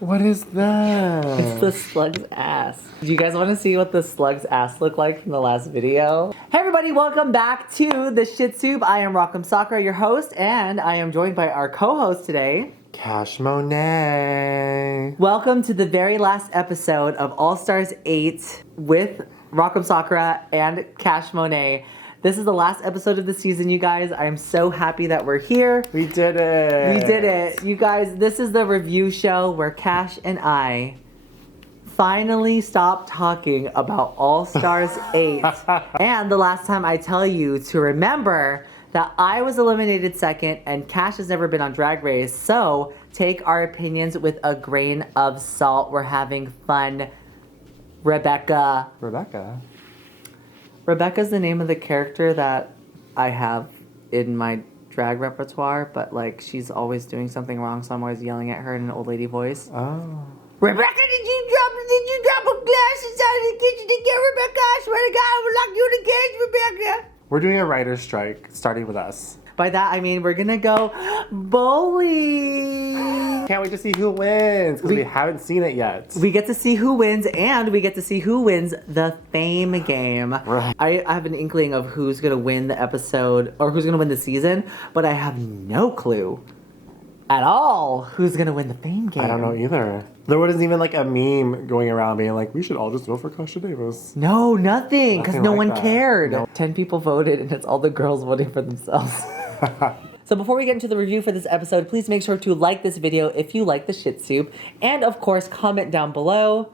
What is that? It's the slug's ass. Do you guys want to see what the slug's ass looked like from the last video? Hey everybody, welcome back to the Shit Soup. I am M Sakura, your host, and I am joined by our co-host today, Monet. Welcome to the very last episode of All Stars 8 with M Sakura and Monet. This is the last episode of the season, you guys. I'm so happy that we're here. We did it. We did it. You guys, this is the review show where Cash and I finally stopped talking about All Stars 8. And the last time I tell you to remember that I was eliminated second and Cash has never been on Drag Race. So take our opinions with a grain of salt. We're having fun. Rebecca's the name of the character that I have in my drag repertoire, but like she's always doing something wrong, so I'm always yelling at her in an old lady voice. Oh. Rebecca, did you drop a glass inside the kitchen again, Rebecca? I swear to God, I will lock you in the cage, Rebecca. We're doing a writer's strike, starting with us. By that, I mean we're gonna go bowling. Can't wait to see who wins, because we haven't seen it yet. We get to see who wins, and we get to see who wins the fame game. Right. I have an inkling of who's gonna win the episode, or who's gonna win the season, but I have no clue at all who's gonna win the fame game. I don't know either. There wasn't even like a meme going around being like, we should all just vote for Kasha Davis. No, nothing, because no like one that. cared. No. 10 people voted, and it's all the girls voting for themselves. So before we get into the review for this episode, please make sure to like this video if you like the Shit Soup. And of course, comment down below.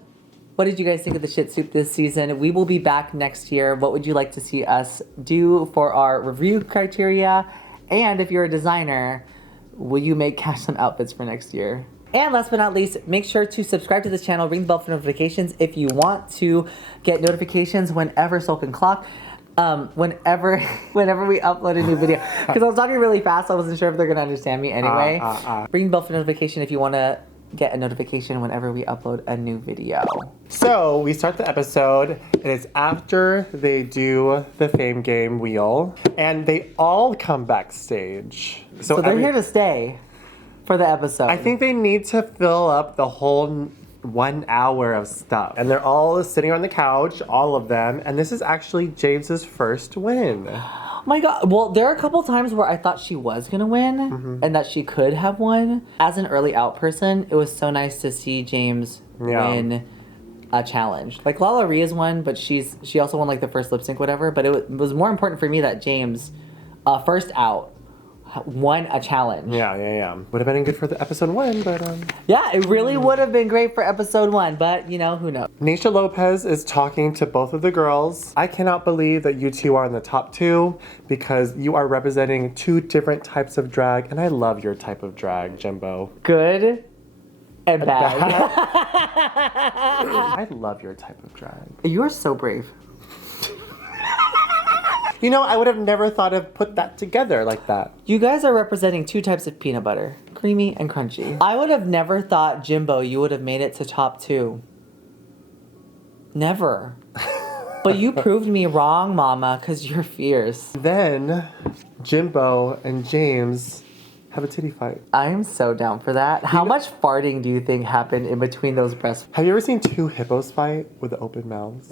What did you guys think of the Shit Soup this season? We will be back next year. What would you like to see us do for our review criteria? And if you're a designer, will you make Cash some outfits for next year? And last but not least, make sure to subscribe to this channel, ring the bell for notifications if you want to get notifications whenever Soul can clock. Whenever we upload a new video. Because I was talking really fast, so I wasn't sure if they're going to understand me anyway. Ring the bell for notification if you want to get a notification whenever we upload a new video. So we start the episode, and it's after they do the fame game wheel, and they all come backstage. So they're here to stay for the episode. I think they need to fill up the whole 1 hour of stuff. And they're all sitting on the couch, all of them. And this is actually James's first win. Oh my God. Well, there are a couple times where I thought she was going to win and that she could have won. As an early out person, it was so nice to see James win a challenge. Like Lala Ria's won, but she also won like the first lip sync, whatever. But it was more important for me that James, first out, won a challenge. Yeah. Would have been good for the episode 1, but yeah, it really would have been great for episode 1, but you know, who knows. Nisha Lopez is talking to both of the girls. I cannot believe that you two are in the top 2 because you are representing 2 different types of drag, and I love your type of drag, Jimbo. Good and bad. I love your type of drag. You are so brave. You know, I would have never thought of put that together like that. You guys are representing 2 types of peanut butter, creamy and crunchy. I would have never thought, Jimbo, you would have made it to top 2. Never. But you proved me wrong, Mama, because you're fierce. Then Jimbo and James have a titty fight. I am so down for that. How much farting do you think happened in between those breasts? Have you ever seen 2 hippos fight with the open mouths?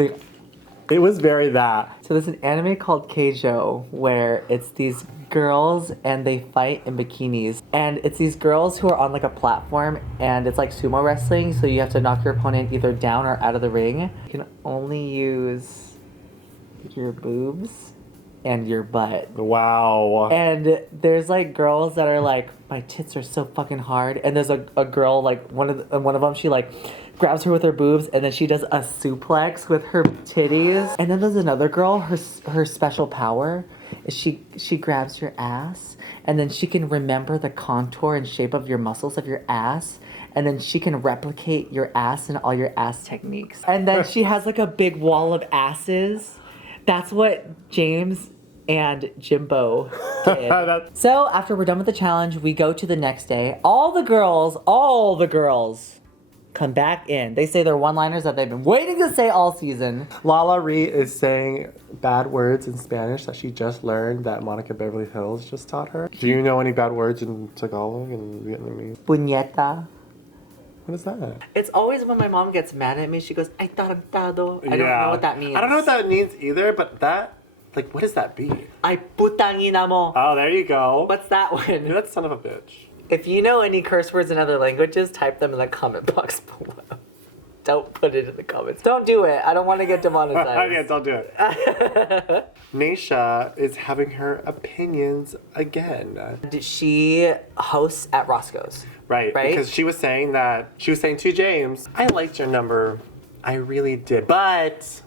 It was very that. So there's an anime called Keijo where it's these girls and they fight in bikinis. And it's these girls who are on like a platform and it's like sumo wrestling. So you have to knock your opponent either down or out of the ring. You can only use your boobs and your butt. Wow. And there's like girls that are like, my tits are so fucking hard. And there's a girl, like one of them, she like grabs her with her boobs and then she does a suplex with her titties. And then there's another girl, her special power is she grabs your ass and then she can remember the contour and shape of your muscles of your ass. And then she can replicate your ass and all your ass techniques. And then she has like a big wall of asses. That's what James and Jimbo did. So after we're done with the challenge, we go to the next day. All the girls come back in. They say their one-liners that they've been waiting to say all season. Lala Ree is saying bad words in Spanish that she just learned that Monica Beverly Hills just taught her. Do you know any bad words in Tagalog and Vietnamese? Puñeta. What is that? It's always when my mom gets mad at me, she goes, ay tarantado. I don't know what that means. I don't know what that means either, but that, like, what does that be? Ay putangina mo. Oh, there you go. What's that one? That's son of a bitch. If you know any curse words in other languages, type them in the comment box below. Don't put it in the comments. Don't do it. I don't want to get demonetized. Yeah, don't do it. Naisha is having her opinions again. She hosts at Roscoe's. Right, because she was saying to James, I liked your number. I really did. But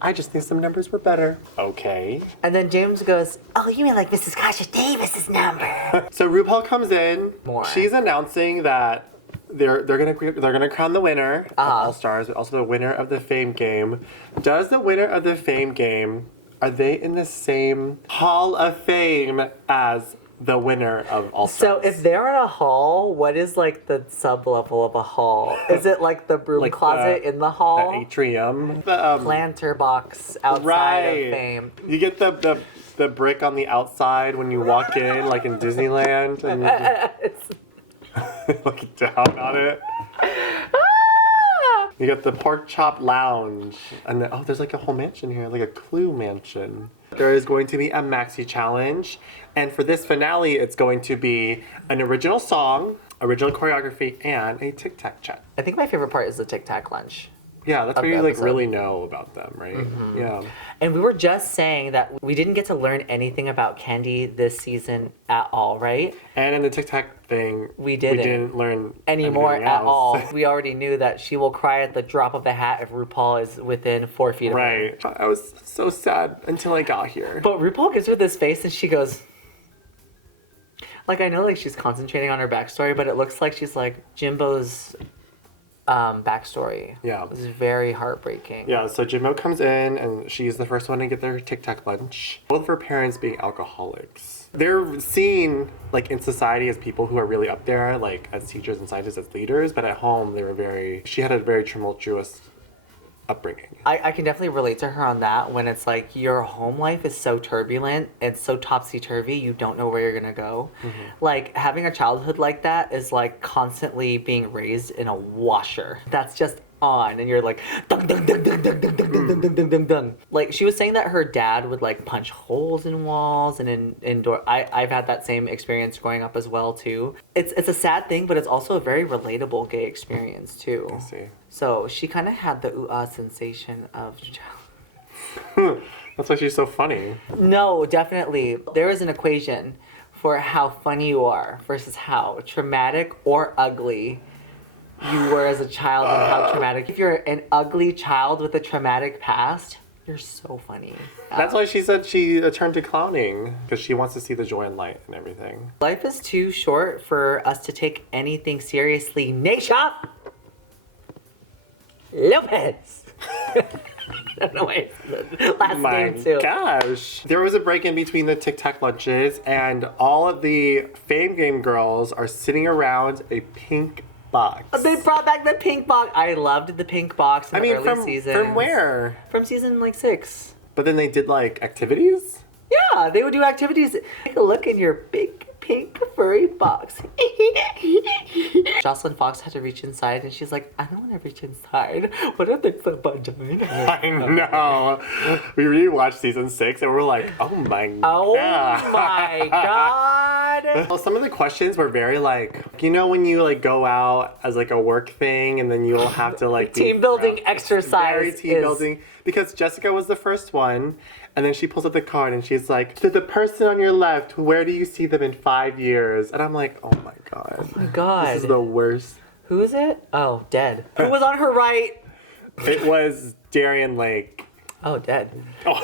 I just think some numbers were better. Okay. And then James goes, oh, you mean like Mrs. Kasha Davis's number? So RuPaul comes in. More. She's announcing that they're gonna crown the winner of All Stars, but also the winner of the Fame Game. Does the winner of the Fame Game, are they in the same Hall of Fame as the winner of All Stars? So if they're in a hall, what is like the sub-level of a hall? Is it like the broom closet in the hall? The atrium. The planter box outside of Fame. You get the brick on the outside when you walk in, like in Disneyland, and you look down on it. You got the pork chop lounge, and then, there's like a whole mansion here, like a Clue mansion. There is going to be a maxi challenge, and for this finale, it's going to be an original song, original choreography, and a Tic-Tac chat. I think my favorite part is the Tic-Tac lunch. Yeah, that's where you like really know about them, right? Mm-hmm. Yeah. And we were just saying that we didn't get to learn anything about Candy this season at all, right? And in the Tic-Tac thing, we didn't learn anymore at all. We already knew that she will cry at the drop of a hat if RuPaul is within 4 feet of her. Right. I was so sad until I got here. But RuPaul gives her this face and she goes, like, I know like she's concentrating on her backstory, but it looks like she's like Jimbo's backstory. Yeah. It was very heartbreaking. Yeah, so Jimbo comes in and she's the first one to get their Tic-Tac lunch. Both of her parents being alcoholics. They're seen like in society as people who are really up there, like as teachers and scientists, as leaders, but at home she had a very tumultuous upbringing. I can definitely relate to her on that when it's like your home life is so turbulent, it's so topsy-turvy, you don't know where you're gonna go. Mm-hmm. Like having a childhood like that is like constantly being raised in a washer that's just on and you're like dung, dung, dung, dung, dung, dung, dung, dung, dung, dung, dung, dung. Like she was saying that her dad would like punch holes in walls and in indoor. I've had that same experience growing up as well too. It's a sad thing, but it's also a very relatable gay experience too. I see. So she kind of had the ooh-ah sensation of child. That's why she's so funny. No, definitely. There is an equation for how funny you are versus how traumatic or ugly you were as a child and how traumatic. If you're an ugly child with a traumatic past, you're so funny. That's why she said she turned to clowning, because she wants to see the joy and light and everything. Life is too short for us to take anything seriously. Naisha Lopez. I don't know why it's last name too. Gosh. There was a break in between the Tic-Tac lunches, and all of the Fame Game girls are sitting around a pink box. They brought back the pink box. I loved the pink box in the early seasons. From where? From season like 6. But then they did like activities? Yeah, they would do activities. Take a look in your big pink furry box. Jocelyn Fox had to reach inside and she's like, I don't want to reach inside. What if it's a vagina? I know. We rewatched season 6 and we're like, oh my god. Oh my god. Well, some of the questions were very like, you know when you like go out as like a work thing and then you'll have to like team building exercise. Very team building. Because Jessica was the first one, and then she pulls up the card and she's like, to the person on your left, where do you see them in 5 years? And I'm like, oh my god. Oh my god. This is the worst. Who is it? Oh, dead. Who was on her right? It was Darian Lake. Oh, dead. Oh.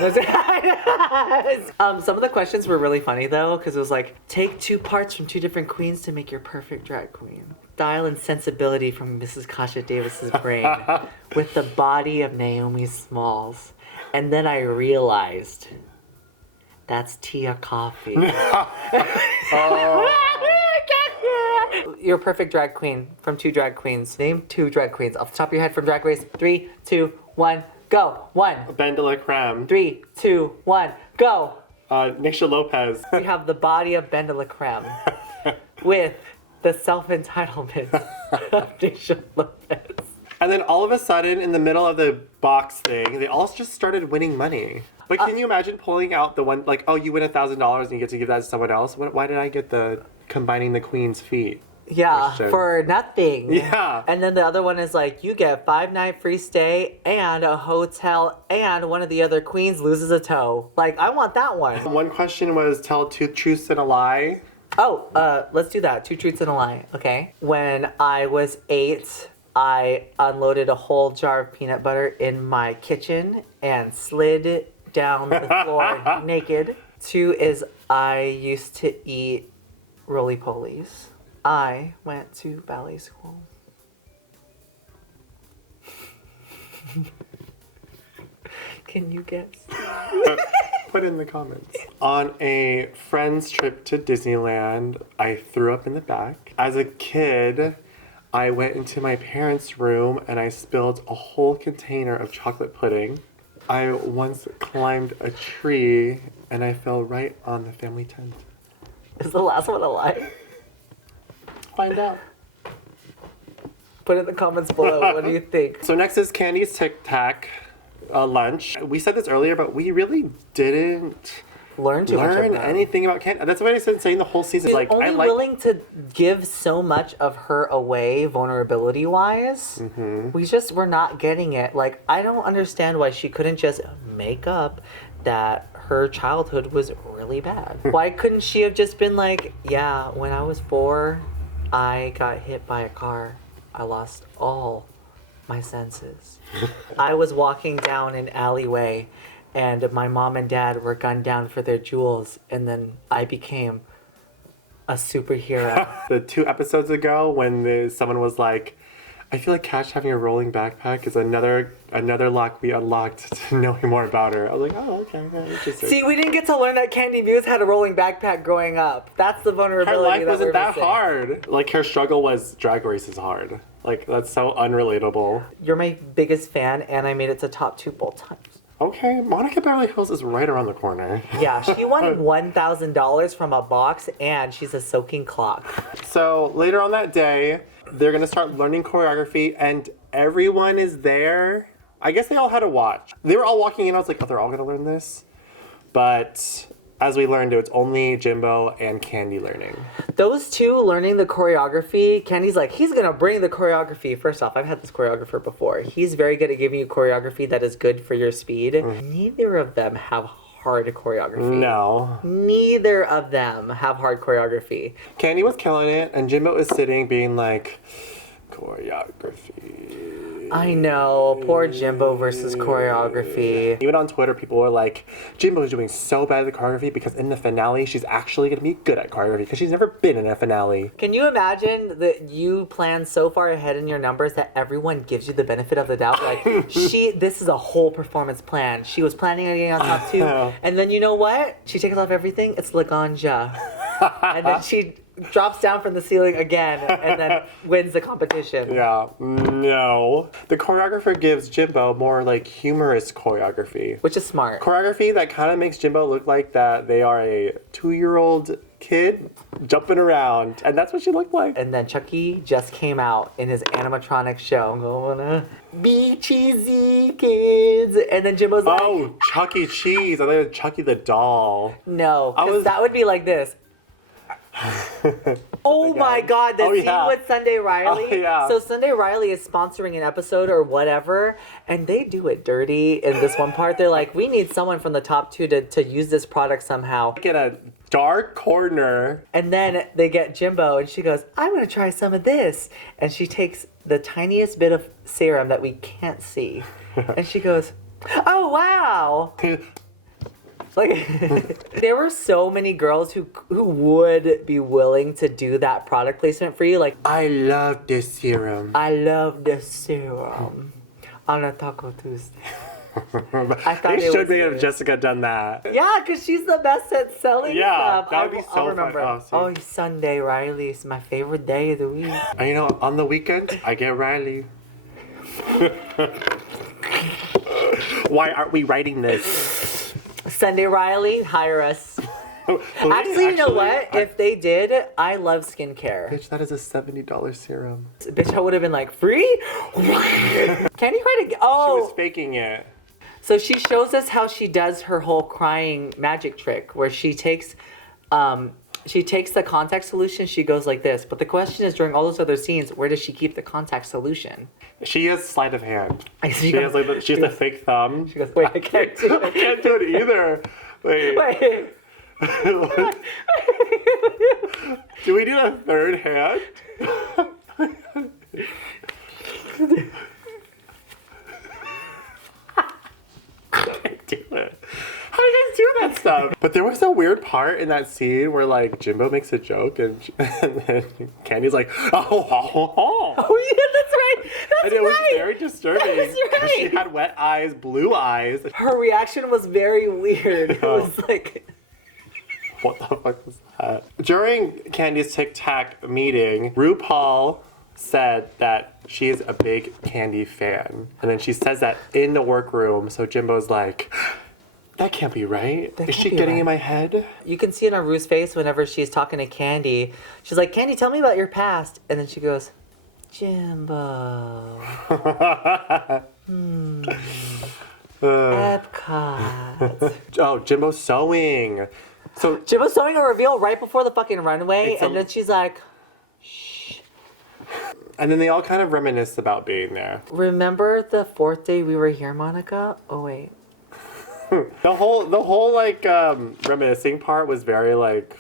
Some of the questions were really funny though, because it was like, take 2 parts from 2 different queens to make your perfect drag queen. Style and sensibility from Mrs. Kasha Davis's brain with the body of Naomi Smalls. And then I realized that's Tia Coffee. Your perfect drag queen from 2 drag queens. Name 2 drag queens off the top of your head from Drag Race. 3, 2, 1, go. 1. Ben de la Creme. 3, 2, 1, go. Naisha Lopez. We have the body of Ben de la Creme with the self-entitlement Deja Lopez. And then all of a sudden, in the middle of the box thing, they all just started winning money. But can you imagine pulling out the one, like, oh, you win $1,000 and you get to give that to someone else? Why did I get the combining the queen's feet? Yeah, Question. for nothing. Yeah. And then the other one is like, you get 5-night free stay and a hotel, and one of the other queens loses a toe. Like, I want that one. One question was tell 2 truths and a lie. Oh, let's do that. 2 truths and a lie, okay? When I was 8, I unloaded a whole jar of peanut butter in my kitchen and slid down the floor naked. 2 is I used to eat roly-polies. I went to ballet school. Can you guess? Put in the comments. On a friend's trip to Disneyland, I threw up in the back. As a kid, I went into my parents' room and I spilled a whole container of chocolate pudding. I once climbed a tree and I fell right on the family tent. Is the last one a lie? Find out. Put it in the comments below. What do you think? So next is Candy's Tic-Tac lunch. We said this earlier, but we really didn't Learn anything about Candy. That's what I said saying the whole season. She's Like, only willing to give so much of her away vulnerability-wise. Mm-hmm. We're not getting it. Like, I don't understand why she couldn't just make up that her childhood was really bad. Why couldn't she have just been like, yeah, when I was 4, I got hit by a car. I lost all my senses. I was walking down an alleyway and my mom and dad were gunned down for their jewels, and then I became a superhero. The 2 episodes ago when someone was like, I feel like Cash having a rolling backpack is another lock we unlocked to knowing more about her. I was like, oh, okay. Yeah, interesting. See, we didn't get to learn that Candy Muse had a rolling backpack growing up. That's the Her vulnerability life wasn't that missing. hard. Like, her struggle was Drag Race is hard. Like, that's so unrelatable. You're my biggest fan, and I made it to top 2 both times. Okay, Monica Beverly Hills is right around the corner. Yeah, she won $1,000 from a box, and she's a soaking clock. So later on that day, they're gonna start learning choreography, and everyone is there. I guess they all had to watch. They were all walking in. I was like, oh, they're all gonna learn this. But as we learned, it's only Jimbo and Candy learning. Those 2 learning the choreography, Candy's like, he's gonna bring the choreography. First off, I've had this choreographer before. He's very good at giving you choreography that is good for your speed. Neither of them have hard choreography. No. Neither of them have hard choreography. Candy was killing it, and Jimbo is sitting being like, choreography. I know, poor Jimbo versus choreography. Even on Twitter, people were like, Jimbo's doing so bad at the choreography because in the finale, she's actually going to be good at choreography because she's never been in a finale. Can you imagine that you plan so far ahead in your numbers that everyone gives you the benefit of the doubt? Like, this is a whole performance plan. She was planning on getting on top 2. And then you know what? She takes off everything. It's Laganja. And then she drops down from the ceiling again and then wins the competition. Yeah, no. The choreographer gives Jimbo more like humorous choreography. Which is smart. Choreography that kind of makes Jimbo look like that they are a 2-year-old kid jumping around. And that's what she looked like. And then Chucky just came out in his animatronic show. I'm gonna be cheesy, kids. And then Jimbo's like... Oh, Chuck E. Cheese. I thought it was Chucky the doll. No, because that would be like this. Oh my God, the scene with Sunday Riley. Oh, yeah. So Sunday Riley is sponsoring an episode or whatever, and they do it dirty in this one part. They're like, we need someone from the top 2 to use this product somehow. Get a dark corner. And then they get Jimbo, and she goes, I'm going to try some of this. And she takes the tiniest bit of serum that we can't see. And she goes, oh, wow. Like, there were so many girls who would be willing to do that product placement for you. Like, I love this serum. I love this serum on a Taco Tuesday. I thought they should have Jessica done that. Yeah, because she's the best at selling stuff. That would be so remember. fun. Oh, Sunday Riley is my favorite day of the week. And you know, on the weekend, I get Riley. Why aren't we writing this? Sunday Riley, hire us. Actually, you know what? If they did, I love skincare. Bitch, that is a $70 serum. Bitch, I would have been like, free? Candy cried again. She Oh. was faking it. So she shows us how she does her whole crying magic trick where she takes the contact solution, she goes like this. But the question is, during all those other scenes, where does she keep the contact solution? She has sleight of hand. She has a fake thumb. She goes, wait, I can't do I it. can't do it either. Wait. Do we need a third hand? Can't do it. How do you guys do that stuff? But there was a weird part in that scene where like Jimbo makes a joke and then Candy's like, oh, Yeah, that's right. and it was very disturbing. That's right. She had wet eyes, blue eyes. Her reaction was very weird. It was like... What the fuck was that? During Candy's Tic-Tac meeting, RuPaul said that she is a big Candy fan. And then she says that in the workroom, so Jimbo's like, that can't be right. Is she getting in my head? You can see it on Rue's face whenever she's talking to Candy. She's like, Candy, tell me about your past. And then she goes, Jimbo. Epcot. Oh, Jimbo's sewing. So Jimbo's sewing a reveal right before the fucking runway, and then she's like, shh. And then they all kind of reminisce about being there. Remember the 4th day we were here, Monica? Oh, wait. The whole like reminiscing part was very like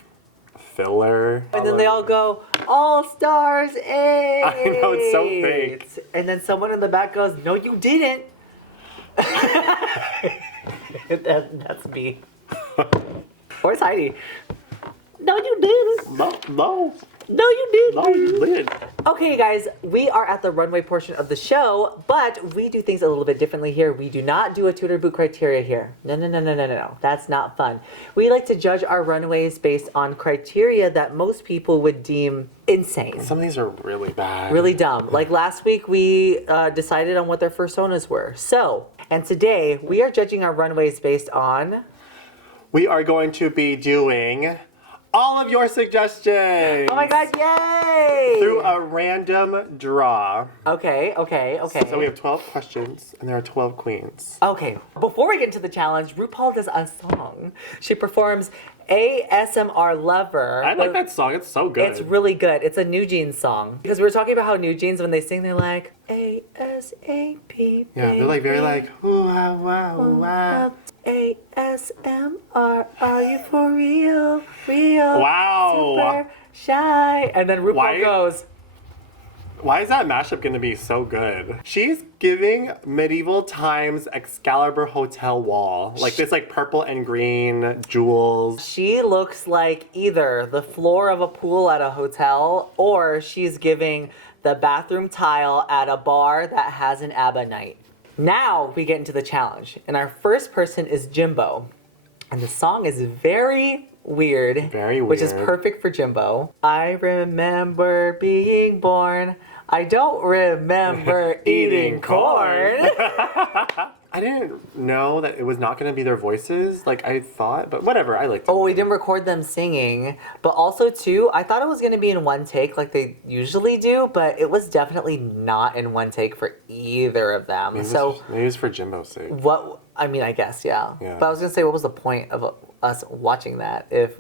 filler. And then they all go, All Stars 8! I know, it's so fake. And then someone in the back goes, no, you didn't. That's me. Where's Heidi? No, you didn't. No, you didn't. no, you didn't. Okay, guys, we are at the runway portion of the show, but we do things a little bit differently here. We do not do a tutor boot criteria here. No. That's not fun. We like to judge our runways based on criteria that most people would deem insane. Some of these are really bad. Really dumb. Like last week, we decided on what their personas were. So, and today, we are judging our runways based on... We are going to be doing all of your suggestions. Oh my god, yay! Through a random draw. Okay. So we have 12 questions, and there are 12 queens. Okay, before we get into the challenge, RuPaul does a song. She performs ASMR Lover. I like that song. It's so good. It's really good. It's a New Jeans song. Because we were talking about how New Jeans, when they sing, they're like, ASAP. Yeah, they're like very like, ooh, ah, wow, wow. ASMR, are you for real? Real? Wow. Super shy. And then RuPaul goes, why is that mashup gonna be so good? She's giving medieval times Excalibur hotel wall. Like this like purple and green jewels. she looks like either the floor of a pool at a hotel or she's giving the bathroom tile at a bar that has an ABBA night. Now we get into the challenge. And our first person is Jimbo. And the song is very weird. Very weird. Which is perfect for Jimbo. I remember being born. I don't remember eating corn. I didn't know that it was not going to be their voices like I thought, but whatever, I liked it. Oh, we didn't record them singing. But also, too, I thought it was going to be in one take like they usually do, but it was definitely not in one take for either of them. Maybe So maybe it was for Jimbo's sake. I mean, I guess, yeah. Yeah. But I was going to say, what was the point of us watching that if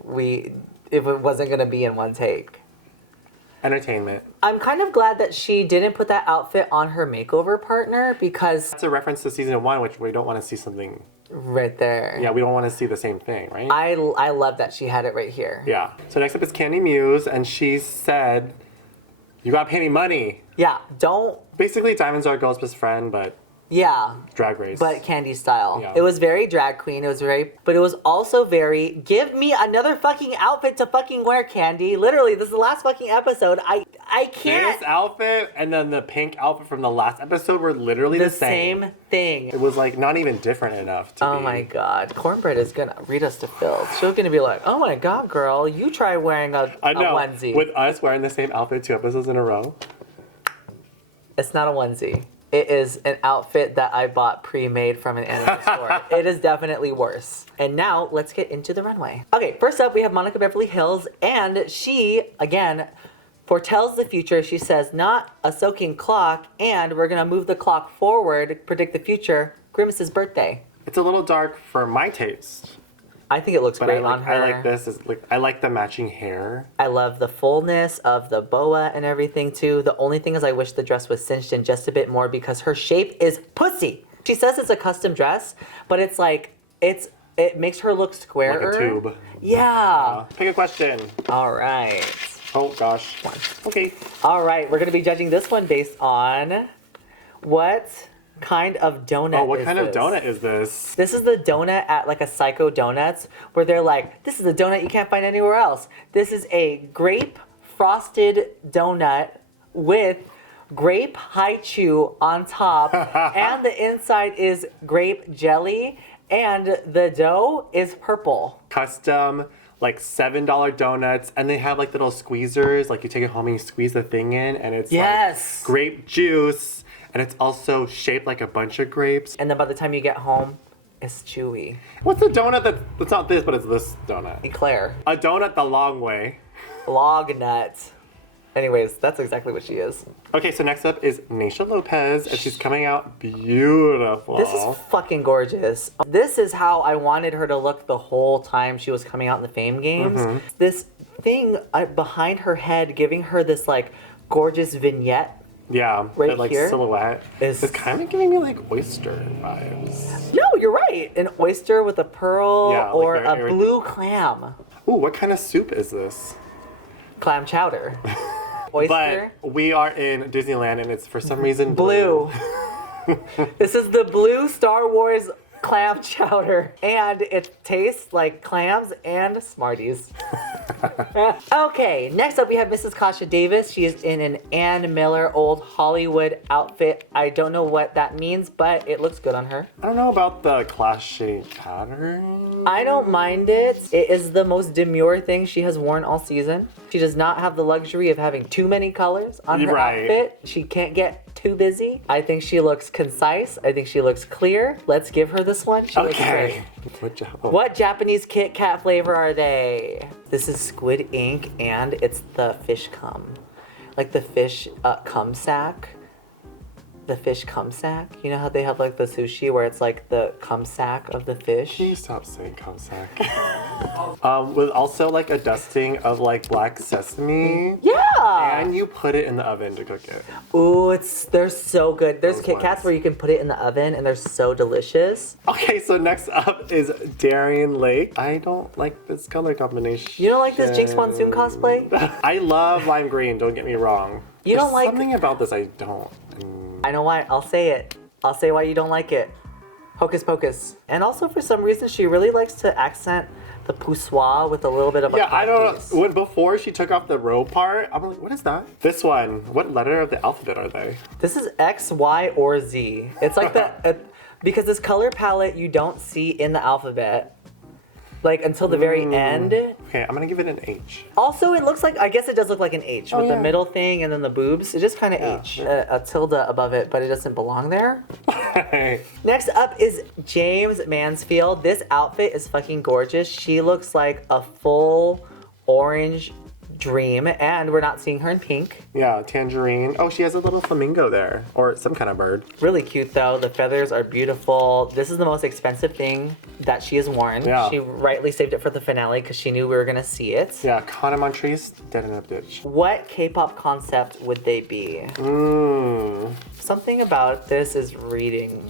it wasn't going to be in one take? Entertainment. I'm kind of glad that she didn't put that outfit on her makeover partner because... That's a reference to season 1, which we don't want to see something... Right there. Yeah, we don't want to see the same thing, right? I love that she had it right here. Yeah. So next up is Candy Muse, and she said, you gotta pay me money. Yeah, don't... Basically, Diamond's our girl's best friend, but... Yeah. Drag race. But Candy style. Yeah. It was very drag queen. It was very... But it was also very... Give me another fucking outfit to fucking wear, Candy. Literally, this is the last fucking episode. I can't... This outfit and then the pink outfit from the last episode were literally the same. Thing. It was like not even different enough to Oh be... my god. Cornbread is gonna read us to filth. She's gonna be like, oh my god, girl, you try wearing a onesie. With us wearing the same outfit 2 episodes in a row. It's not a onesie. it is an outfit that I bought pre-made from an anime store. It is definitely worse. And now let's get into the runway. Okay, first up we have Monica Beverly Hills, and she, again, foretells the future. She says, not a soaking clock, and we're gonna move the clock forward, predict the future, Grimace's birthday. It's a little dark for my taste. I think it looks But great on her. I like this. I like the matching hair. I love the fullness of the boa and everything too. The only thing is I wish the dress was cinched in just a bit more because her shape is pussy. She says it's a custom dress, but it's like, it makes her look squarer. Like a tube. Yeah. Pick a question. All right. Oh gosh. Okay. All right, we're gonna be judging this one based on what kind of donut Oh, what is kind of this? donut is this? This is the donut at like a Psycho Donuts where they're like, this is a donut you can't find anywhere else. This is a grape frosted donut with grape haichu on top and the inside is grape jelly and the dough is purple. Custom, like $7 donuts, and they have like little squeezers. Like you take it home and you squeeze the thing in, and it's Yes. like grape juice. And it's also shaped like a bunch of grapes. And then by the time you get home, it's chewy. What's the donut that's not this, but it's this donut? Eclair. A donut the long way. Log nut. Anyways, that's exactly what she is. Okay, so next up is Naysha Lopez, and she's coming out beautiful. This is fucking gorgeous. This is how I wanted her to look the whole time she was coming out in the Fame Games. This thing behind her head giving her this like gorgeous vignette. Yeah, right that like here silhouette. is- It's kind of giving me like oyster vibes. No, you're right. An oyster with a pearl Yeah, like or very- a blue clam. Ooh, what kind of soup is this? Clam chowder. Oyster. But we are in Disneyland, and it's for some reason Blue. This is the blue Star Wars clam chowder. And it tastes like clams and Smarties. Okay, next up we have Mrs. Kasha Davis. She is in an Ann Miller old Hollywood outfit. I don't know what that means, but it looks good on her. I don't know about the clashing pattern. I don't mind it. It is the most demure thing she has worn all season. She does not have the luxury of having too many colors on her Right. outfit. She can't get too busy. I think she looks concise. I think she looks clear. Let's give her this one. She looks great. Okay. What Japanese Kit Kat flavor are they? This is squid ink and it's the fish cum. Like the fish cum sack. The fish cum sack. You know how they have like the sushi where it's like the cum sack of the fish? Can you stop saying Cossack? With also like a dusting of like black sesame. Yeah! And you put it in the oven to cook it. Ooh, they're so good. There's Those Kit Kats ones. where you can put it in the oven and they're so delicious. Okay, so next up is Darien Lake. I don't like this color combination. You don't like this Jinx Monsoon cosplay? I love lime green, don't get me wrong. You don't There's like- something about this I don't. I know why. I'll say it. I'll say why you don't like it. Hocus Pocus. And also for some reason she really likes to accent the poussoir with a little bit of a Yeah, I don't piece. know. When before she took off the row part, I'm like, what is that? This one, what letter of the alphabet are they? This is X, Y, or Z. It's like the because this color palette you don't see in the alphabet. Like until the very end. Okay, I'm gonna give it an H. Also, it looks like, I guess it does look like an H with the yeah. middle thing and then the boobs. It just kind of H. A tilde above it, but it doesn't belong there. Next up is James Mansfield. This outfit is fucking gorgeous. She looks like a full orange dream, and we're not seeing her in pink. Yeah, tangerine. Oh, she has a little flamingo there, or some kind of bird. Really cute though. The feathers are beautiful. This is the most expensive thing that she has worn. Yeah. She rightly saved it for the finale because she knew we were gonna see it. Yeah, Kana Montrese, dead in a ditch. What K-pop concept would they be? Something about this is reading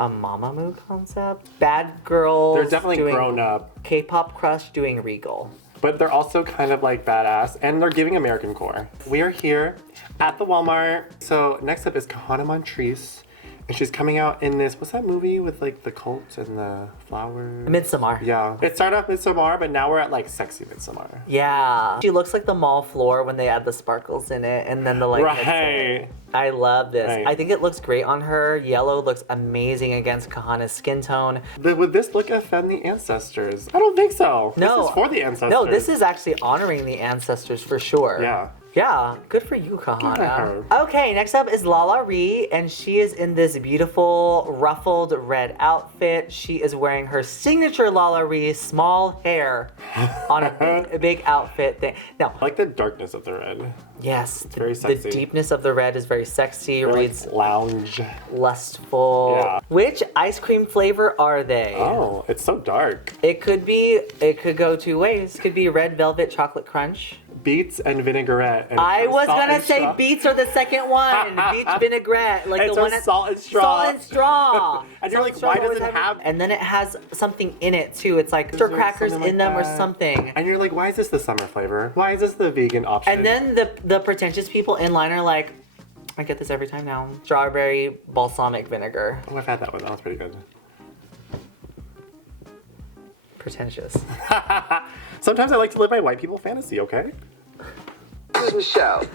a Mamamoo concept. Bad girls. They're definitely doing grown up, K-pop crush doing Regal. but they're also kind of like badass, and they're giving American core. We are here at the Walmart. So next up is Kahana Montrese, and she's coming out in this, what's that movie with like the cult and the flowers? Midsommar. Yeah. It started off Midsommar, but now we're at like sexy Midsommar. Yeah. She looks like the mall floor when they add the sparkles in it and then the like. Right. I love this. Right. I think it looks great on her. Yellow looks amazing against Kahana's skin tone. Would this look offend the ancestors? I don't think so. No. This is for the ancestors. No, this is actually honoring the ancestors for sure. Yeah. Yeah, good for you, Good for Kahana. her. Okay, next up is Lala Ree, and she is in this beautiful ruffled red outfit. She is wearing her signature Lala Ree small hair on a big outfit thing. Now, I like the darkness of the red. yes, Very the sexy. deepness of the red is very sexy. They're Reads like lounge. lustful. Yeah. Which ice cream flavor are they? Oh, it's so dark. It could go two ways. It could be red velvet chocolate crunch. Beets and vinaigrette. And I was salt gonna and say straw. beets are the second one. Beach vinaigrette, like It's the one a salt and straw. Salt and straw. And you're Salt like, straw why does always it have- And then it has something in it too. It's like Is stir there crackers something in like them or that? something. And you're like, why is this the summer flavor? Why is this the vegan option? And then the pretentious people in line are like, I get this every time now. Strawberry balsamic vinegar. Oh, I've had that one. That was pretty good. Pretentious. Sometimes I like to live my white people fantasy, okay? This is Michelle.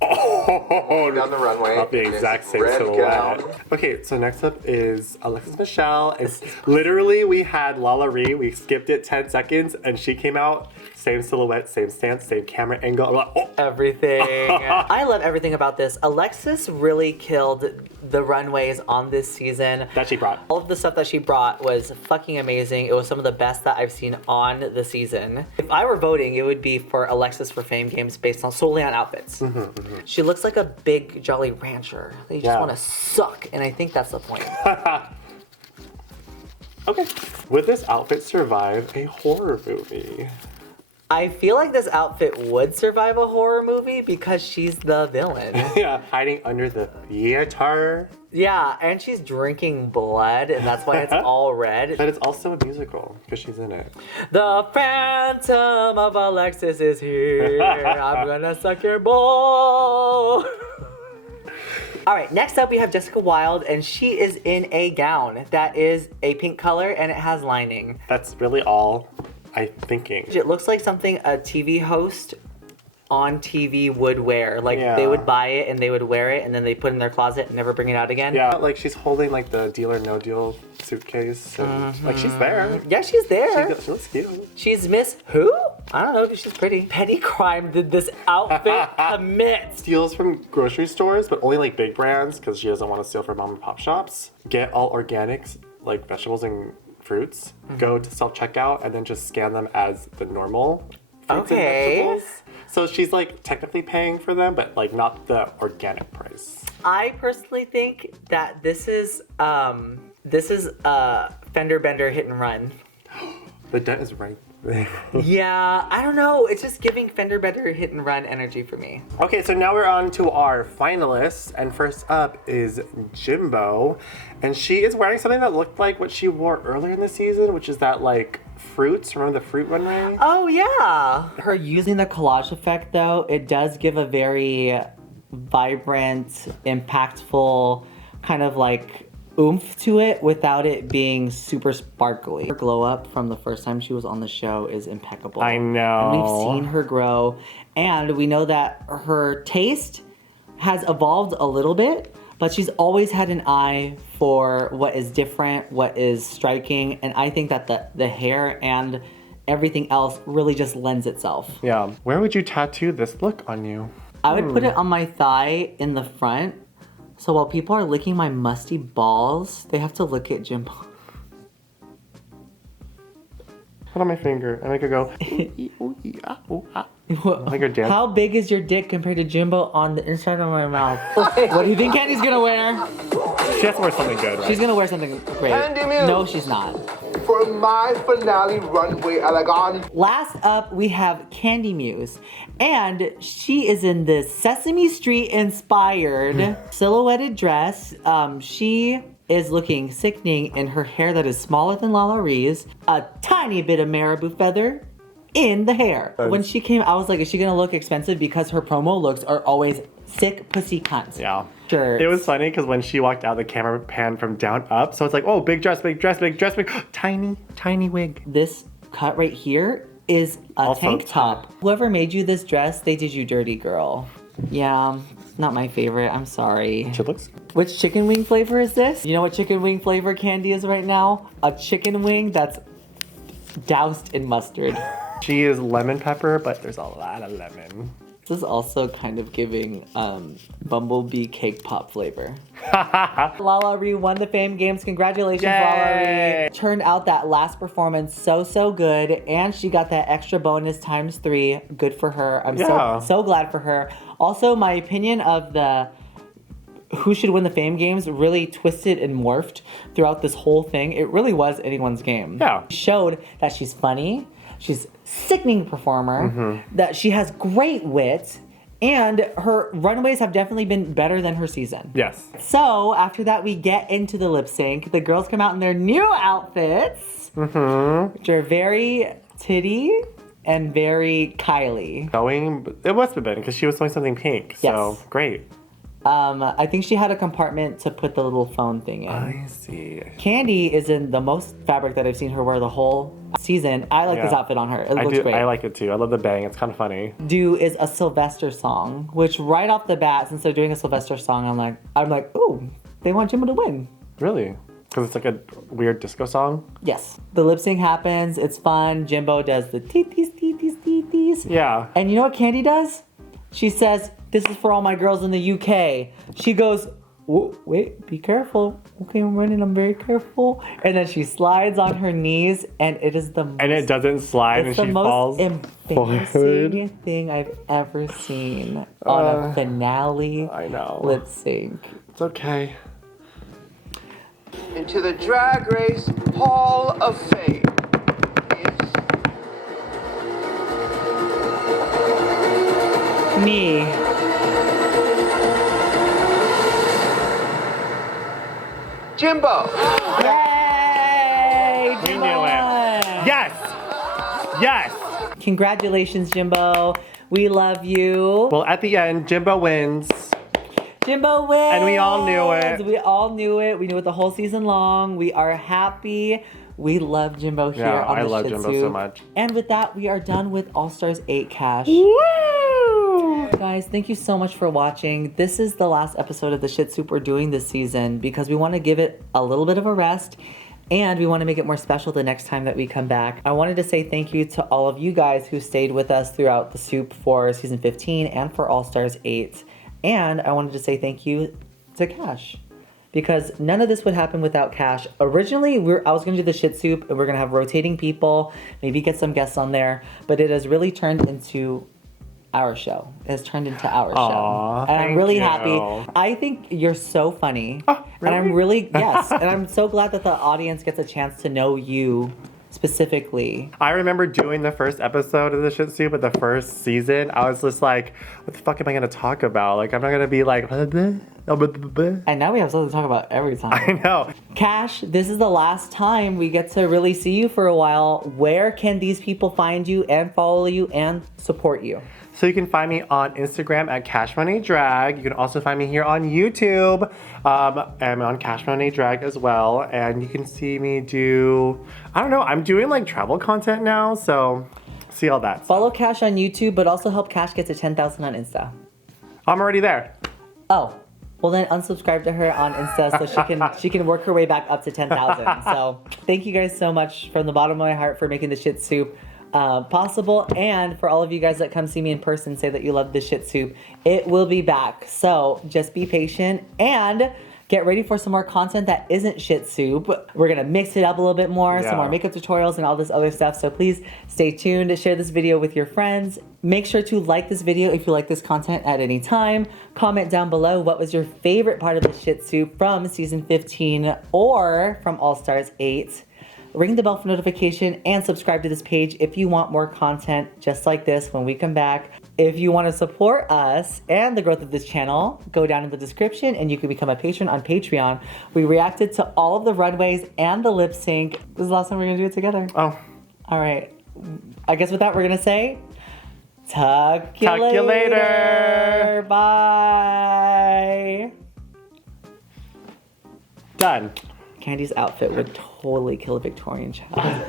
Oh, Down the runway. not the in this exact same red silhouette. gown. Okay, so next up is Alexis Michelle. It's literally, we had Lala Ree, we skipped it 10 seconds, and she came out, same silhouette, same stance, same camera angle. I'm like, oh. Everything. I love everything about this. Alexis really killed the runways on this season. That she brought. All of the stuff that she brought was fucking amazing. It was some of the best that I've seen on the season. If I were voting, it would be for Alexis for Fame Games based on solely on outfits. She looks like a big Jolly Rancher. That you just Yeah. want to suck, and I think that's the point. Okay. Would this outfit survive a horror movie? I feel like this outfit would survive a horror movie because she's the villain. Yeah, hiding under the theater. Yeah, and she's drinking blood, and that's why it's all red. But it's also a musical because she's in it. The Phantom of Alexis is here. I'm gonna suck your ball. All right, next up we have Jessica Wilde, and she is in a gown that is a pink color and it has lining. That's really all I'm thinking. It looks like something a TV host on TV would wear. Like Yeah. they would buy it and they would wear it and then they put it in their closet and never bring it out again. Yeah, like she's holding like the Deal or No Deal suitcase. And, like she's there. Yeah, she's there. She looks cute. She's Miss who? I don't know, because she's pretty. Petty Crime did this outfit commit. Steals from grocery stores, but only like big brands because she doesn't want to steal from mom and pop shops. Get all organics, like vegetables and fruits. Go to self-checkout and then just scan them as the normal fruits Okay. and vegetables. So she's like technically paying for them, but like not the organic price. I personally think that this is fender bender hit and run. The dent is right there. Yeah, I don't know. It's just giving fender bender hit and run energy for me. Okay, so now we're on to our finalists, and first up is Jimbo, and she is wearing something that looked like what she wore earlier in the season, which is that like fruits. Remember the fruit runway? Oh yeah. Her using the collage effect though, it does give a very vibrant, impactful kind of like oomph to it without it being super sparkly. Her glow up from the first time she was on the show is impeccable. I know. And we've seen her grow, and we know that her taste has evolved a little bit, but she's always had an eye for what is different, what is striking, and I think that the hair and everything else really just lends itself. Yeah. Where would you tattoo this look on you? I would put it on my thigh in the front, so while people are licking my musty balls, they have to look at Jimbo. Put on my finger, and I could go. Like her dance. How big is your dick compared to Jimbo on the inside of my mouth? What do you think Candy's gonna wear? She has to wear something good, right? She's gonna wear something great. Candy Muse. No, she's not. For my finale runway elegant. Last up, we have Candy Muse, and she is in this Sesame Street inspired silhouetted dress. She is looking sickening in her hair that is smaller than Lala Ree's, a tiny bit of marabou feather in the hair. When she came, I was like, is she gonna look expensive? Because her promo looks are always sick pussy cunt. Yeah. Sure. It was funny because when she walked out, the camera panned from down up. So it's like, oh, big dress, big dress, big dress, big tiny, tiny wig. This cut right here is a Also tank top. Whoever made you this dress, they did you dirty, girl. Yeah, not my favorite. I'm sorry. She looks. Which chicken wing flavor is this? You know what chicken wing flavor candy is right now? A chicken wing that's doused in mustard. She is lemon pepper, but there's a lot of lemon. This is also kind of giving Bumblebee cake pop flavor. Lala Ree won the Fame Games. Congratulations, Yay. Lala Ree. Turned out that last performance so good, and she got that extra bonus ×3. Good for her. I'm so glad for her. Also, my opinion of the who should win the Fame Games really twisted and morphed throughout this whole thing. It really was anyone's game. Yeah. Showed that she's funny, she's a sickening performer, that she has great wit, and her runways have definitely been better than her season. Yes. So after that, we get into the lip sync. The girls come out in their new outfits, which are very titty and very Kylie. It must have been because she was wearing something pink. So Yes. great. I think she had a compartment to put the little phone thing in. I see. Candy is in the most fabric that I've seen her wear the whole season. I like this outfit on her. It looks great. I like it too. I love the bang. It's kind of funny. Do is a Sylvester song, which right off the bat, since they're doing a Sylvester song, I'm like, ooh, they want Jimbo to win. Really? Because it's like a weird disco song? Yes. The lip sync happens. It's fun. Jimbo does the teetees. Yeah. And you know what Candy does? She says, this is for all my girls in the UK. She goes, wait, be careful. Okay, I'm running, I'm very careful. And then she slides on her knees, and it is the most... And it doesn't slide and she falls It's the most embarrassing thing I've ever seen on a finale I know. lip sync. It's okay. Into the Drag Race Hall of Fame. Me. Jimbo. Yay! We Jimbo knew it. won. Yes! Yes! Congratulations, Jimbo. We love you. Well, at the end, Jimbo wins. Jimbo wins. And we all knew it. We all knew it. We knew it the whole season long. We are happy. We love Jimbo here Yeah, on the I love Shih Jimbo Tzu. so much. And with that, we are done with All Stars 8 Cash. Woo! Guys, thank you so much for watching. This is the last episode of the Shih Tzu we're doing this season because we want to give it a little bit of a rest and we want to make it more special the next time that we come back. I wanted to say thank you to all of you guys who stayed with us throughout the soup for season 15 and for All Stars 8. And I wanted to say thank you to Cash, because none of this would happen without Cash. Originally, I was going to do the Shit Soup, and we're going to have rotating people, maybe get some guests on there, but it has really turned into our show. It has turned into our show. And I'm really happy. I think you're so funny. Oh, really? And I'm really, yes, and I'm so glad that the audience gets a chance to know you specifically. I remember doing the first episode of the Shih Tzu, but the first season, I was just like, what the fuck am I going to talk about? Like, I'm not going to be like, and now we have something to talk about every time. I know. Cash, this is the last time we get to really see you for a while. Where can these people find you and follow you and support you? So you can find me on Instagram at Cash Money Drag. You can also find me here on YouTube. I'm on Cash Money Drag as well. And you can see me do, I don't know, I'm doing like travel content now. So see all that. Follow Cash on YouTube, but also help Cash get to 10,000 on Insta. I'm already there. Oh, well then unsubscribe to her on Insta so she can work her way back up to 10,000. So thank you guys so much from the bottom of my heart for making the Shit Soup possible, and for all of you guys that come see me in person, say that you love the Shit Soup. It will be back, so just be patient and get ready for some more content that isn't Shit Soup. We're gonna mix it up a little bit more, some more makeup tutorials and all this other stuff, so please stay tuned. Share this video with your friends. Make sure to like this video if you like this content at any time. Comment down below what was your favorite part of the Shit Soup from season 15 or from All Stars 8. Ring the bell for notification and subscribe to this page if you want more content just like this when we come back. If you want to support us and the growth of this channel, go down in the description and you can become a patron on Patreon. We reacted to all of the runways and the lip sync. This is the last time we're going to do it together. Oh. All right. I guess with that, we're going to say, talk you Talk you later. Bye. Done. Candy's outfit would totally kill a Victorian child.